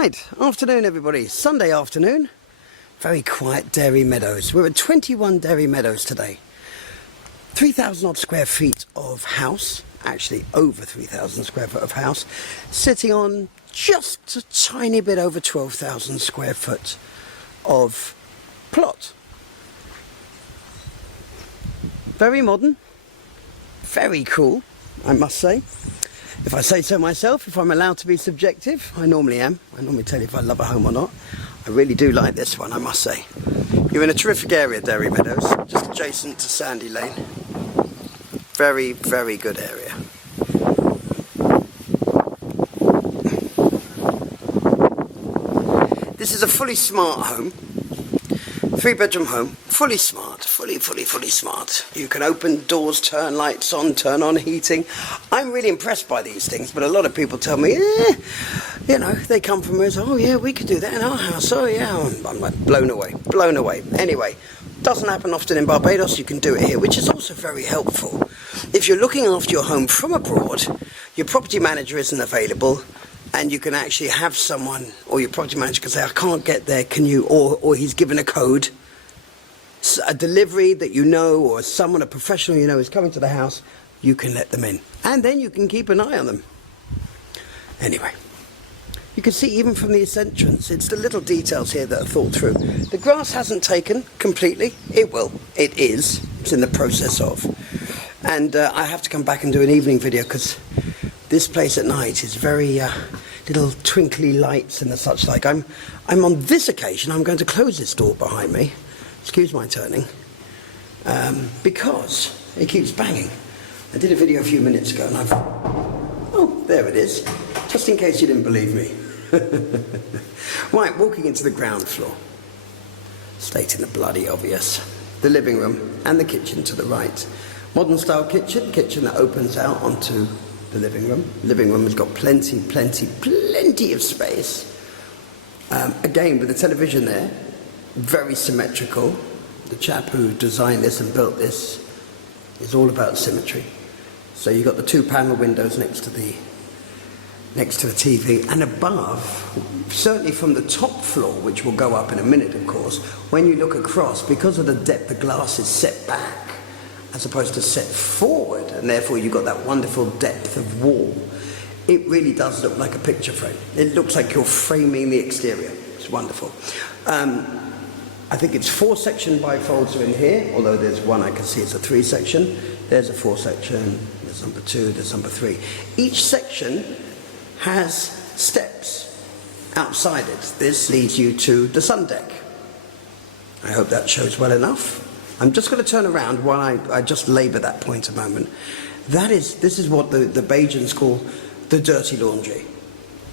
Right, afternoon everybody, Sunday afternoon, very quiet Dairy Meadows. We're at 21 Dairy Meadows today. 3,000 odd square feet of house, actually over 3,000 square foot of house, sitting on just a tiny bit over 12,000 square foot of plot. Very modern, very cool, I must say. If I say so myself, if I'm allowed to be subjective, I normally am. I normally tell you if I love a home or not. I really do like this one, I must say. You're in a terrific area, Dairy Meadows, just adjacent to Sandy Lane. Very, very good area. This is a fully smart home. 3-bedroom home, fully smart, fully smart. You can open doors, turn lights on, turn on heating. I'm really impressed by these things, but a lot of people tell me, you know, they come from us, oh yeah, we could do that in our house, oh yeah. I'm like blown away. Anyway, doesn't happen often in Barbados, you can do it here, which is also very helpful. If you're looking after your home from abroad, your property manager isn't available, and you can actually have someone, or your property manager can say, I can't get there, can you, or he's given a code, a delivery that you know, or someone, a professional you know is coming to the house, you can let them in. And then you can keep an eye on them. Anyway, you can see even from this entrance, it's the little details here that are thought through. The grass hasn't taken completely, it will, it is, it's in the process of. And I have to come back and do an evening video because this place at night is very little twinkly lights and the such like. I'm on this occasion, I'm going to close this door behind me. Excuse my turning. Because it keeps banging. I did a video a few minutes ago and oh, there it is. Just in case you didn't believe me. Right, walking into the ground floor. Stating the bloody obvious. The living room and the kitchen to the right. Modern style kitchen that opens out onto the living room. Living room has got plenty of space. Again, with the television there, very symmetrical. The chap who designed this and built this is all about symmetry. So you've got the 2 panel windows next to the TV, and above, certainly from the top floor, which will go up in a minute, of course, when you look across, because of the depth, the glass is set back as opposed to set forward, and therefore you've got that wonderful depth of wall. It really does look like a picture frame. It looks like you're framing the exterior. It's wonderful. I think it's 4-section bifolds are in here, although there's one I can see it's a 3-section. There's a 4-section, there's number 2, there's number 3. Each section has steps outside it. This leads you to the sun deck. I hope that shows well enough. I'm just going to turn around while I just labour that point a moment. This is what the Bajans call the dirty laundry.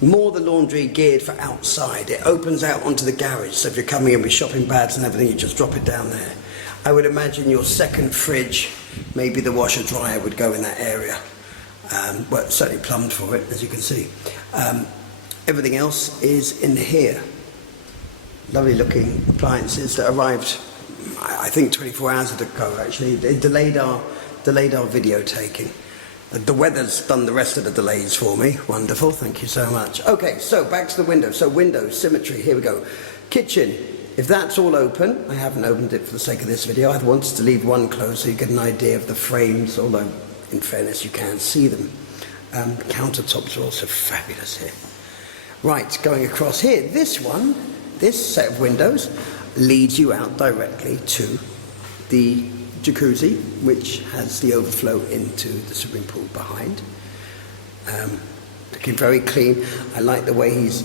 More the laundry geared for outside. It opens out onto the garage, so if you're coming in with shopping bags and everything, you just drop it down there. I would imagine your second fridge, maybe the washer dryer would go in that area. Well, it's certainly plumbed for it, as you can see. Everything else is in here. Lovely looking appliances that arrived, I think 24 hours ago actually. They delayed our video taking. The weather's done the rest of the delays for me. Wonderful, thank you so much. Okay, so back to the window. So windows, symmetry, here we go. Kitchen, if that's all open, I haven't opened it for the sake of this video. I wanted to leave one closed so you get an idea of the frames, although in fairness you can't see them. Countertops are also fabulous here. Right, going across here, this set of windows leads you out directly to the jacuzzi, which has the overflow into the swimming pool behind. Looking very clean. I like the way he's...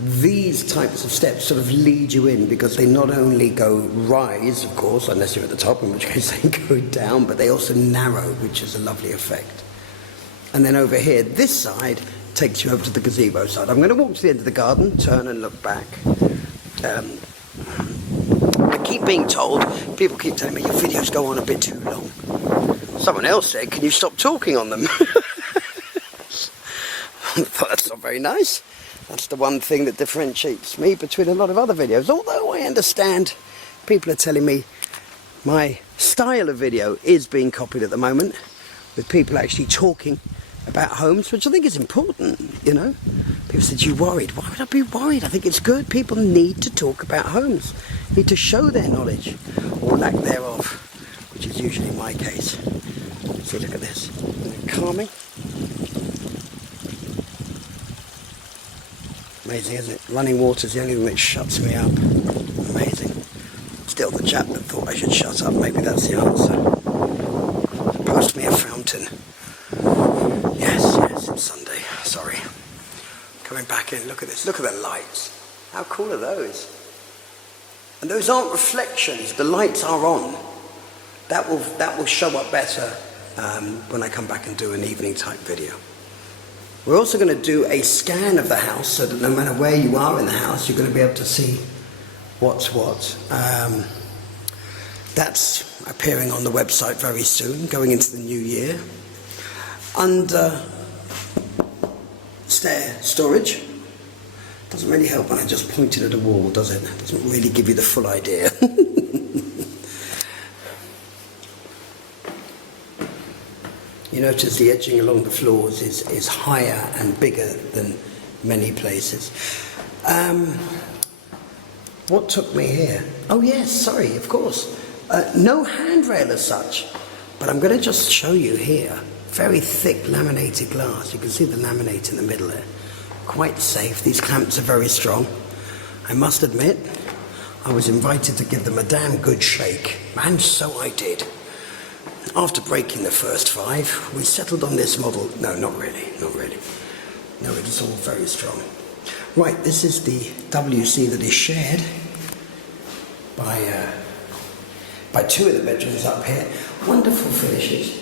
These types of steps sort of lead you in because they not only go rise, of course, unless you're at the top, in which case they go down, but they also narrow, which is a lovely effect. And then over here, this side takes you over to the gazebo side. I'm going to walk to the end of the garden, turn and look back. I keep being told, people keep telling me your videos go on a bit too long. Someone else said, can you stop talking on them? I thought that's not very nice. That's the one thing that differentiates me between a lot of other videos. Although I understand people are telling me my style of video is being copied at the moment, with people actually talking about homes, which I think is important, you know. People said, you worried? Why would I be worried? I think it's good. People need to talk about homes, need to show their knowledge, or lack thereof, which is usually my case. See, look at this. Isn't it calming? Amazing, isn't it? Running water is the only thing that shuts me up. Amazing. Still the chap that thought I should shut up, maybe that's the answer. Post me a fountain. Yes, it's Sunday. Sorry. Coming back in, look at this. Look at the lights. How cool are those? And those aren't reflections. The lights are on. That will show up better when I come back and do an evening type video. We're also going to do a scan of the house so that no matter where you are in the house, you're going to be able to see what's what. That's appearing on the website very soon, going into the new year. Under stair storage. Doesn't really help when I just pointed at a wall, does it? Doesn't really give you the full idea. You notice the edging along the floors is higher and bigger than many places. What took me here? Oh yes, sorry, of course. No handrail as such, but I'm going to just show you here. Very thick laminated glass. You can see the laminate in the middle there. Quite safe. These clamps are very strong. I must admit, I was invited to give them a damn good shake, and so I did. After breaking the first 5, we settled on this model. No, not really. No, it is all very strong. Right, this is the WC that is shared by 2 of the bedrooms up here. Wonderful finishes.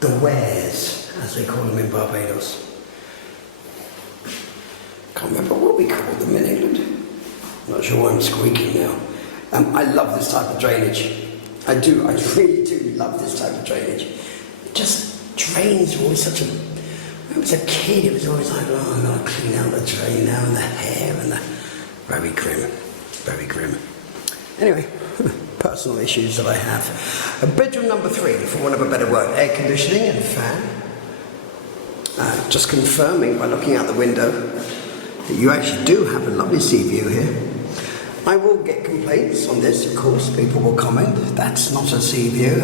The wares, as they call them in Barbados. Can't remember what we call them in England. Not sure why I'm squeaking now. I love this type of drainage. I really do love this type of drainage. It just drains always such a... When I was a kid, it was always like, oh, I'm going to clean out the drain now, and the hair, and the... Very grim. Very grim. Anyway, personal issues that I have. Bedroom number 3, for want of a better word, air conditioning and fan. Just confirming by looking out the window that you actually do have a lovely sea view here. I will get complaints on this, of course. People will comment, that's not a sea view.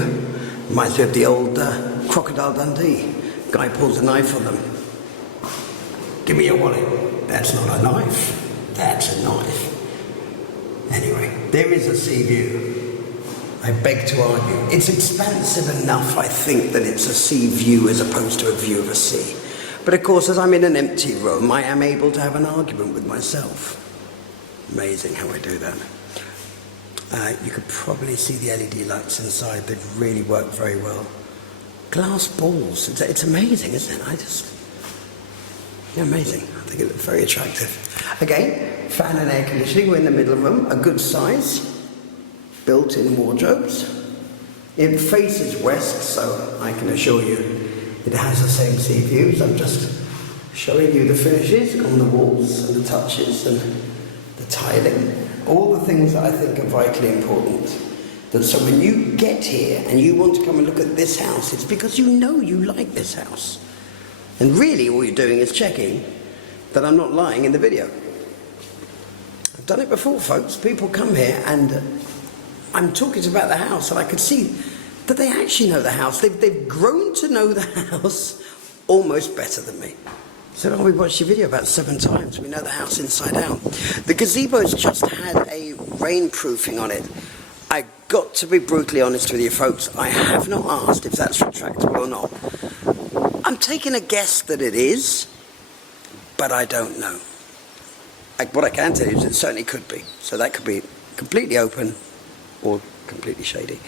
Reminds me of the old Crocodile Dundee. Guy pulls a knife on them. Give me your wallet. That's not a knife. That's a knife. Anyway, there is a sea view. I beg to argue. It's expansive enough, I think, that it's a sea view as opposed to a view of a sea. But of course, as I'm in an empty room, I am able to have an argument with myself. Amazing how I do that. You could probably see the LED lights inside. They've really worked very well. Glass balls. It's amazing, isn't it? Amazing. I think it looks very attractive. Again, fan and air conditioning. We're in the middle room. A good size. Built-in wardrobes. It faces west, so I can assure you it has the same sea views. I'm just showing you the finishes on the walls and the touches and the tiling. All the things that I think are vitally important. So when you get here and you want to come and look at this house, it's because you know you like this house. And really all you're doing is checking that I'm not lying in the video. I've done it before, folks. People come here and I'm talking about the house and I can see that they actually know the house. They've grown to know the house almost better than me. So we watched your video about 7 times. We know the house inside out. The gazebo's just had a rainproofing on it. I got to be brutally honest with you folks. I have not asked if that's retractable or not. I'm taking a guess that it is, but I don't know. What I can tell you is it certainly could be. So that could be completely open or completely shady.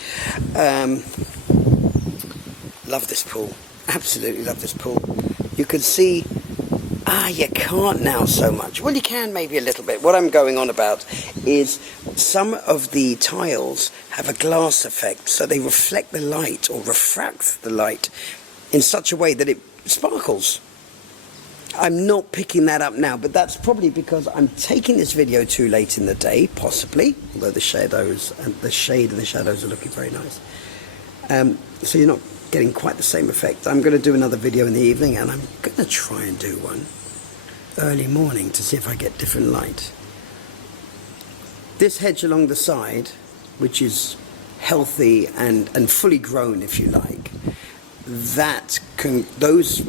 Love this pool. Absolutely love this pool. You can see... you can't now so much. Well, you can maybe a little bit. What I'm going on about is some of the tiles have a glass effect, so they reflect the light or refract the light in such a way that it sparkles. I'm not picking that up now, but that's probably because I'm taking this video too late in the day, possibly, although the shadows and the shade and the shadows are looking very nice. So you're not getting quite the same effect. I'm going to do another video in the evening, and I'm going to try and do one early morning to see if I get different light. This hedge along the side, which is healthy and fully grown, if you like, those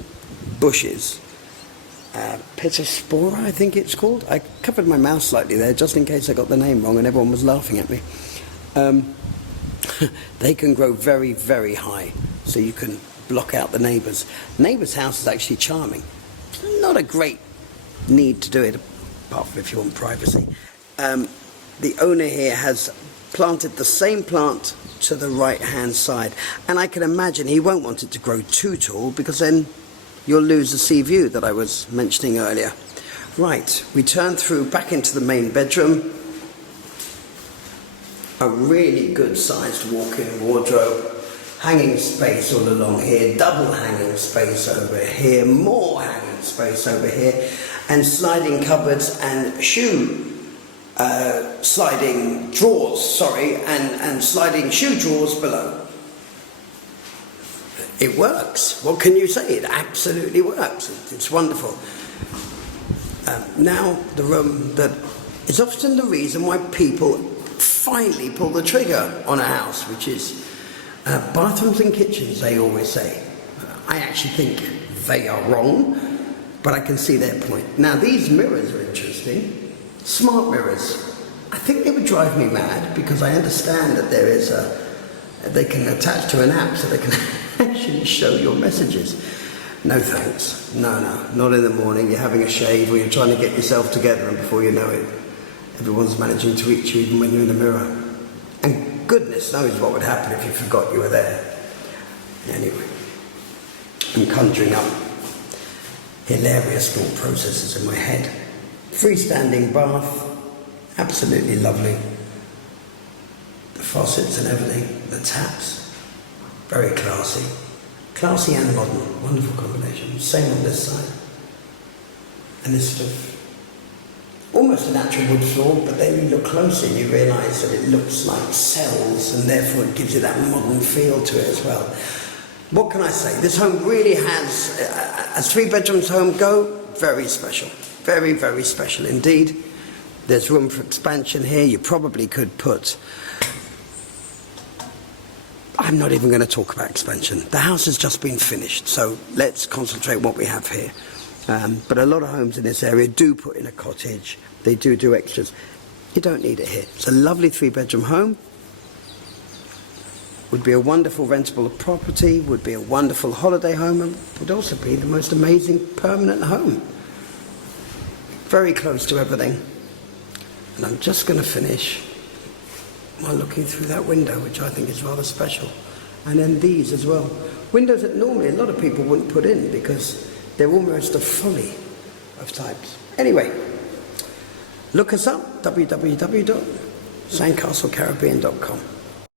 bushes, Pittospora, I think it's called. I covered my mouth slightly there just in case I got the name wrong and everyone was laughing at me. They can grow very, very high, so you can block out the neighbours. Neighbour's house is actually charming. Not a great need to do it, apart from if you want privacy. The owner here has planted the same plant to the right-hand side, and I can imagine he won't want it to grow too tall, because then you'll lose the sea view that I was mentioning earlier. Right, we turn through back into the main bedroom. A really good sized walk-in wardrobe, hanging space all along here, double hanging space over here, more hanging space over here, and sliding cupboards and sliding drawers, and sliding shoe drawers below. It works. What can you say? It absolutely works. It's wonderful. Now, the room that is often the reason why people finally pull the trigger on a house, which is bathrooms and kitchens, they always say. I actually think they are wrong, but I can see their point. Now, these mirrors are interesting. Smart mirrors. I think they would drive me mad, because I understand that they can attach to an app so they can actually show your messages. No thanks. No, not in the morning. You're having a shave or you're trying to get yourself together, and before you know it, everyone's managing to reach you even when you're in the mirror. And goodness knows what would happen if you forgot you were there. Anyway, I'm conjuring up hilarious thought processes in my head. Freestanding bath, absolutely lovely. The faucets and everything, the taps, very classy. Classy and modern, wonderful combination. Same on this side. And this sort of almost a natural wood floor, but then you look closer and you realise that it looks like cells, and therefore it gives you that modern feel to it as well. What can I say? This home really has, as 3 bedrooms home go, very special. Very, very special indeed. There's room for expansion here. You probably could put... I'm not even going to talk about expansion. The house has just been finished, so let's concentrate on what we have here. But a lot of homes in this area do put in a cottage. They do extras. You don't need it here. It's a lovely 3-bedroom home. Would be a wonderful rentable property, would be a wonderful holiday home, and would also be the most amazing permanent home. Very close to everything. And I'm just going to finish while looking through that window, which I think is rather special. And then these as well. Windows that normally a lot of people wouldn't put in, because they're almost a folly of types. Anyway, look us up, www.sandcastlecaribbean.com.